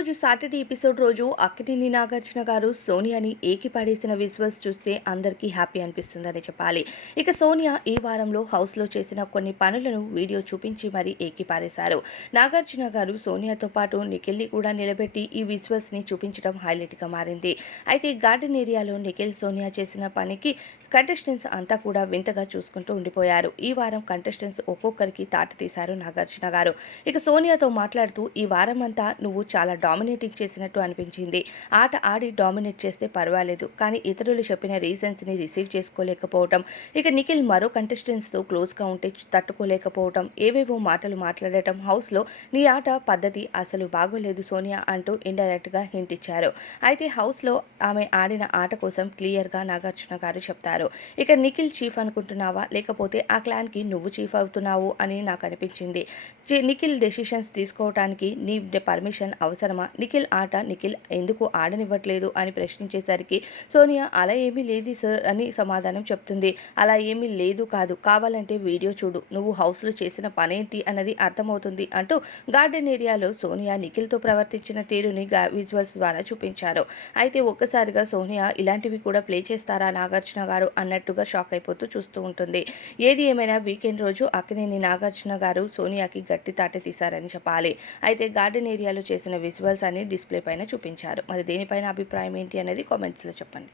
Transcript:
రోజు Saturday episode రోజు అక్కినేని నాగార్జున గారు సోనియాని ఏకిపడేసిన విజువల్స్ చూస్తే అందరికీ హ్యాపీ అనిపిస్తుందని చెప్పాలి. ఇక సోనియా ఈ వారంలో హౌస్లో చేసిన కొన్ని పనులను వీడియో చూపించి మరీ ఏకిపారేశారు. నాగార్జున గారు సోనియాతో పాటు నిఖిల్ని కూడా నిలబెట్టి ఈ విజువల్స్ని చూపించడం హైలైట్గా మారింది. అయితే గార్డెన్ ఏరియాలో నిఖిల్ సోనియా చేసిన పనికి కంటెస్టెంట్స్ అంతా కూడా వింతగా చూసుకుంటూ ఉండిపోయారు. ఈ వారం కంటెస్టెంట్స్ ఒక్కొక్కరికి తాట తీశారు నాగార్జున గారు. ఇక సోనియాతో మాట్లాడుతూ ఈ వారం అంతా నువ్వు చాలా డామినేటింగ్ చేసినట్టు అనిపించింది. ఆట ఆడి డామినేట్ చేస్తే పర్వాలేదు, కానీ ఇతరులు చెప్పిన రీజన్స్ని రిసీవ్ చేసుకోలేకపోవటం, ఇక నిఖిల్ మరో కంటెస్టెంట్స్తో క్లోజ్గా ఉంటే తట్టుకోలేకపోవటం, ఏవేవో మాటలు మాట్లాడటం, హౌస్లో నీ ఆట పద్ధతి అసలు బాగోలేదు సోనియా అంటూ ఇండైరెక్ట్గా హింట్ ఇచ్చారు. అయితే హౌస్లో ఆమె ఆడిన ఆట కోసం క్లియర్గా నాగార్జున గారు చెప్తారు. ఇక నిఖిల్ చీఫ్ అనుకుంటున్నావా, లేకపోతే ఆ క్లాన్కి నువ్వు చీఫ్ అవుతున్నావు అని నాకు అనిపించింది. నిఖిల్ డెసిషన్స్ తీసుకోవటానికి నీ పర్మిషన్ అవసరమా? నిఖిల్ ఆట నిఖిల్ ఎందుకు ఆడనివ్వట్లేదు అని ప్రశ్నించేసరికి సోనియా అలా ఏమీ లేదు సార్ అని సమాధానం చెప్తుంది. అలా ఏమీ లేదు కాదు, కావాలంటే వీడియో చూడు, నువ్వు హౌస్లో చేసిన పనేంటి అన్నది అర్థమవుతుంది అంటూ గార్డెన్ ఏరియాలో సోనియా నిఖిల్తో ప్రవర్తించిన తీరుని విజువల్స్ ద్వారా చూపించారు. అయితే ఒక్కసారిగా సోనియా ఇలాంటివి కూడా ప్లే చేస్తారా నాగార్జున గారు అన్నట్టుగా షాక్ అయిపోతూ చూస్తూ ఉంటుంది. ఏది ఏమైనా వీకెండ్ రోజు అక్కినేని నాగార్జున గారు సోనియాకి గట్టి తాట తీశారని చెప్పాలి. అయితే గార్డెన్ ఏరియాలో చేసిన విజువల్స్ అని డిస్ప్లే పైన చూపించారు. మరి దీనిపైన అభిప్రాయం ఏంటి అనేది కామెంట్స్లో చెప్పండి.